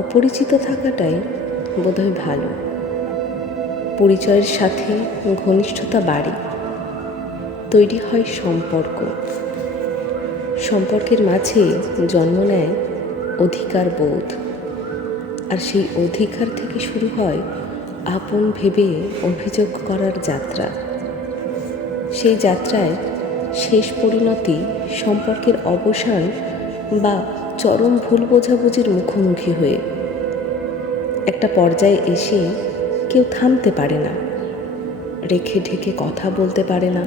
অপরিচিত থাকাটাই বোধহয় ভালো। পরিচয়ের সাথে ঘনিষ্ঠতা বাড়ে, তৈরি হয় সম্পর্ক। সম্পর্কের মাঝে জন্ম নেয় অধিকার বোধ, আর সেই অধিকার থেকে শুরু হয় আপন ভেবে অভিযোগ করার যাত্রা। সেই যাত্রায় শেষ পরিণতি সম্পর্কের অবসান বা চরম ভুল বোঝাবুঝির মুখোমুখি হয়ে। একটা পর্যায়ে এসে কেউ থামতে পারে না, রেখে ঢেকে কথা বলতে পারে না।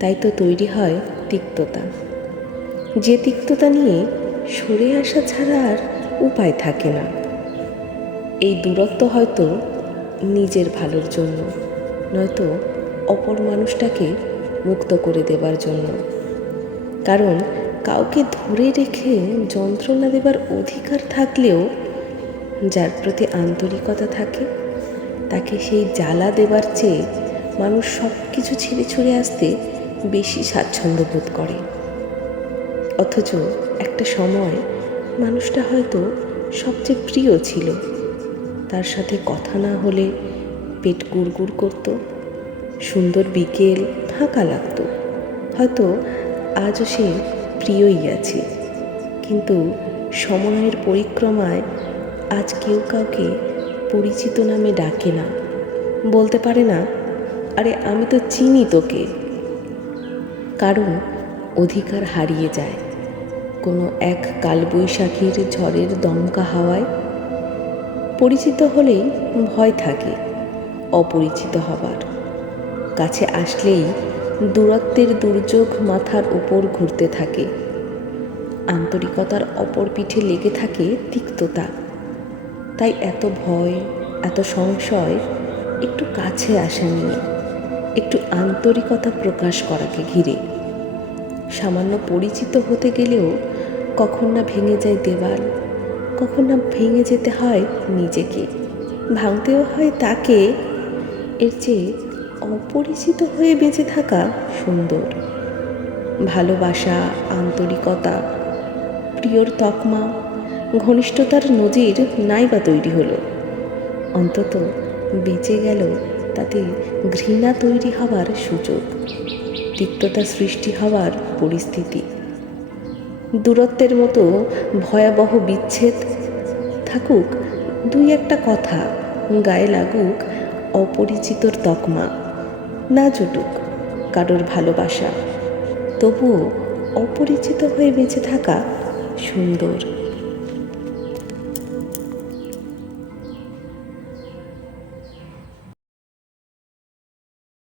তাই তো তৈরি হয় তিক্ততা, যে তিক্ততা নিয়ে সরে আসা ছাড়া আর উপায় থাকে না। এই দূরত্ব হয়তো নিজের ভালোর জন্য, নয়তো অপর মানুষটাকে মুক্ত করে দেবার জন্য। কারণ কাউকে ধরে রেখে যন্ত্রণা দেবার অধিকার থাকলেও যার প্রতি আন্তরিকতা থাকে তাকে সেই জ্বালা দেবার চেয়ে মানুষ সব কিছু ছেড়ে ছুড়ে আসতে বেশি স্বাচ্ছন্দ্য বোধ করে। অথচ একটা সময় মানুষটা হয়তো সবচেয়ে প্রিয় ছিল, তার সাথে কথা না হলে পেট গুড়গুড় করত, সুন্দর বিকেল ফাঁকা লাগতো। হয়তো আজও সে প্রিয়ই আছে, কিন্তু সময়ের পরিক্রমায় আজ কেউ কাউকে পরিচিত নামে ডাকে না, বলতে পারে না, আরে আমি তো চিনি তোকে। কারণ অধিকার হারিয়ে যায় কোনো এক কালবৈশাখীর ঝড়ের দমকা হাওয়ায়। পরিচিত হলেই ভয় থাকে অপরিচিত হবার, কাছে আসলেই দূরত্বের দুর্যোগ মাথার উপর ঘুরতে থাকে। আন্তরিকতার অপর পিঠে লেগে থাকে তিক্ততা। তাই এত ভয়, এত সংশয় একটু কাছে আসা নিয়ে, একটু আন্তরিকতা প্রকাশ করাকে ঘিরে। সামান্য পরিচিত হতে গেলেও কখন না ভেঙে যায় দেওয়াল, কখন না ভেঙে যেতে হয় নিজেকে, ভাঙতেও হয় তাকে। এর চেয়ে অপরিচিত হয়ে বেঁচে থাকা সুন্দর। ভালোবাসা, আন্তরিকতা, প্রিয়র তকমা, ঘনিষ্ঠতার নজির নাই বা তৈরি হলো, অন্তত বেঁচে গেল তাতে ঘৃণা তৈরি হওয়ার সুযোগ, তিক্ততা সৃষ্টি হওয়ার পরিস্থিতি। দূরত্বের মতো ভয়াবহ বিচ্ছেদ থাকুক, দুই একটা কথা গায়ে লাগুক অপরিচিতর তকমা, না জুটুক কারোর ভালোবাসা, তবুও অপরিচিত হয়ে বেঁচে থাকা সুন্দর।